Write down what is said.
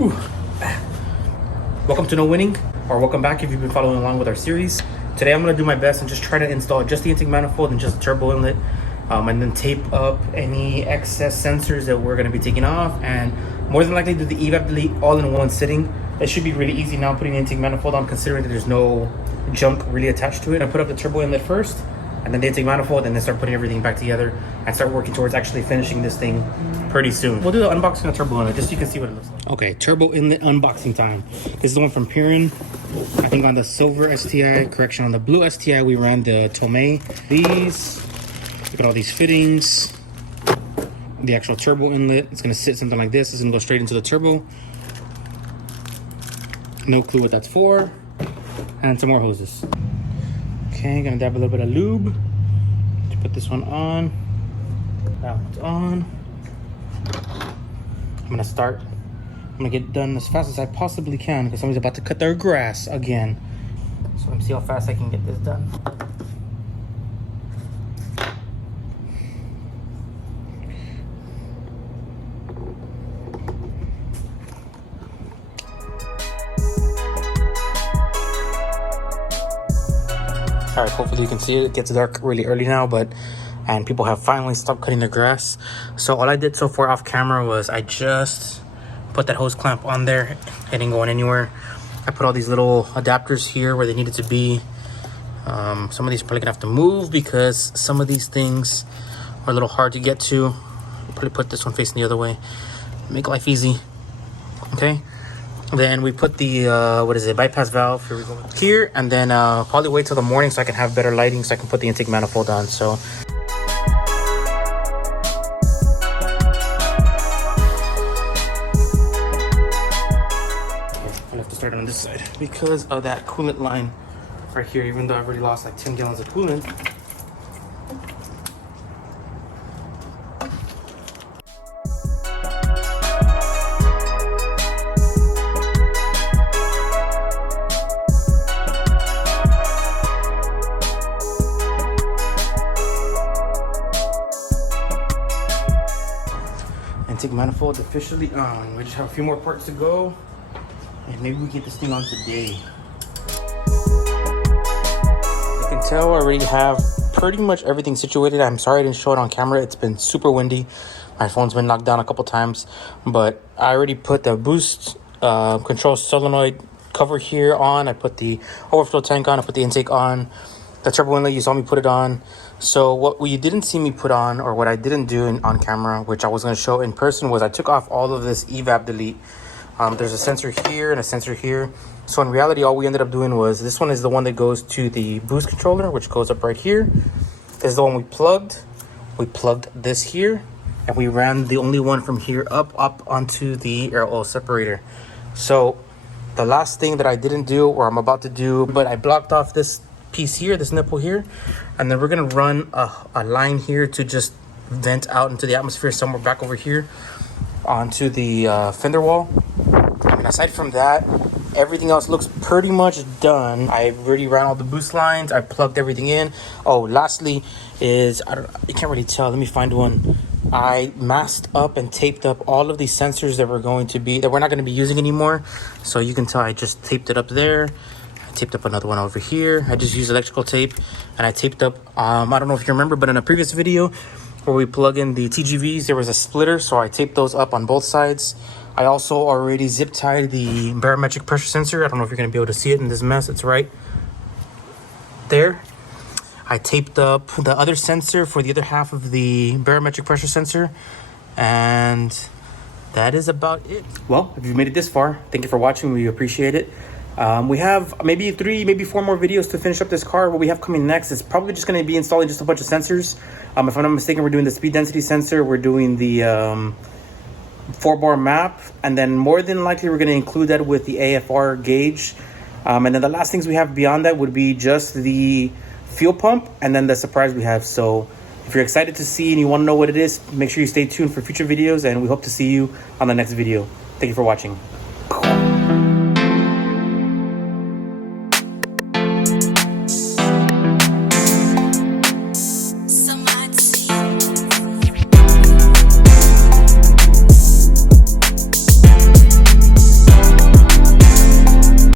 Ooh. Welcome to No Winning, or welcome back if you've been following along with our series. Today I'm going to do my best and just try to install just the intake manifold and just the turbo inlet, and then tape up any excess sensors that we're going to be taking off, and more than likely do the EVAP delete all in one sitting. It should be really easy now putting the intake manifold on, considering that there's no junk really attached to it. I put up the turbo inlet first, and then the intake manifold, and then start putting everything back together and start working towards actually finishing this thing pretty soon. We'll do the unboxing of turbo inlet just so you can see what it looks like. Okay, turbo inlet unboxing time. This is the one from Perrin. I think on the silver STI, correction, on the blue STI we ran the Tomei. These, look at all these fittings. The actual turbo inlet, it's gonna sit something like this. It's gonna go straight into the turbo. No clue what that's for. And some more hoses. Okay, gonna dab a little bit of lube to put this one on. That one's on. I'm gonna get done as fast as I possibly can because somebody's about to cut their grass again. So let me see how fast I can get this done. All right, hopefully you can see it. It gets dark really early now, and people have finally stopped cutting their grass. So all I did so far off camera was I just put that hose clamp on there. It ain't going anywhere. I put all these little adapters here where they needed to be. Some of these are probably gonna have to move because some of these things are a little hard to get to. I'll probably put this one facing the other way. Make life easy, okay? Then we put the bypass valve here, and then probably wait till the morning so I can have better lighting so I can put the intake manifold on. So I'll have to start on this side because of that coolant line right here. Even though I've already lost like 10 gallons of coolant, intake manifold officially on. We just have a few more parts to go, and maybe we get this thing on today. You can tell I already have pretty much everything situated. I'm sorry I didn't show it on camera. It's been super windy. My phone's been knocked down a couple times, but I already put the boost control solenoid cover here on. I put the overflow tank on. I put the intake on. The turbo inlet, you saw me put it on. So what you didn't see me put on, or what I didn't do on camera, which I was going to show in person, was I took off all of this EVAP delete. There's a sensor here and a sensor here. So in reality, all we ended up doing was, this one is the one that goes to the boost controller, which goes up right here. This is the one we plugged. We plugged this here, and we ran the only one from here up onto the air oil separator. So the last thing that I didn't do, or I'm about to do, but I blocked off this piece here, this nipple here, and then we're gonna run a line here to just vent out into the atmosphere somewhere back over here onto the fender wall. And aside from that, everything else looks pretty much done. I already ran all the boost lines. I plugged everything in. Oh, lastly is, you can't really tell, let me find one. I masked up and taped up all of these sensors that we're not going to be using anymore. So you can tell I just taped it up there. Taped up another one over here. I just used electrical tape, and I taped up I don't know if you remember, but in a previous video where we plug in the TGVs, there was a splitter, so I taped those up on both sides. I also already zip tied the barometric pressure sensor. I don't know if you're going to be able to see it in this mess. It's right there. I taped up the other sensor for the other half of the barometric pressure sensor, and that is about it. Well, if you made it this far, thank you for watching. We appreciate it. We have maybe 3, maybe 4 more videos to finish up this car. What we have coming next is probably just going to be installing just a bunch of sensors. If I'm not mistaken, we're doing the speed density sensor. We're doing the 4-bar map. And then more than likely, we're going to include that with the AFR gauge. And then the last things we have beyond that would be just the fuel pump and then the surprise we have. So if you're excited to see and you want to know what it is, make sure you stay tuned for future videos. And we hope to see you on the next video. Thank you for watching.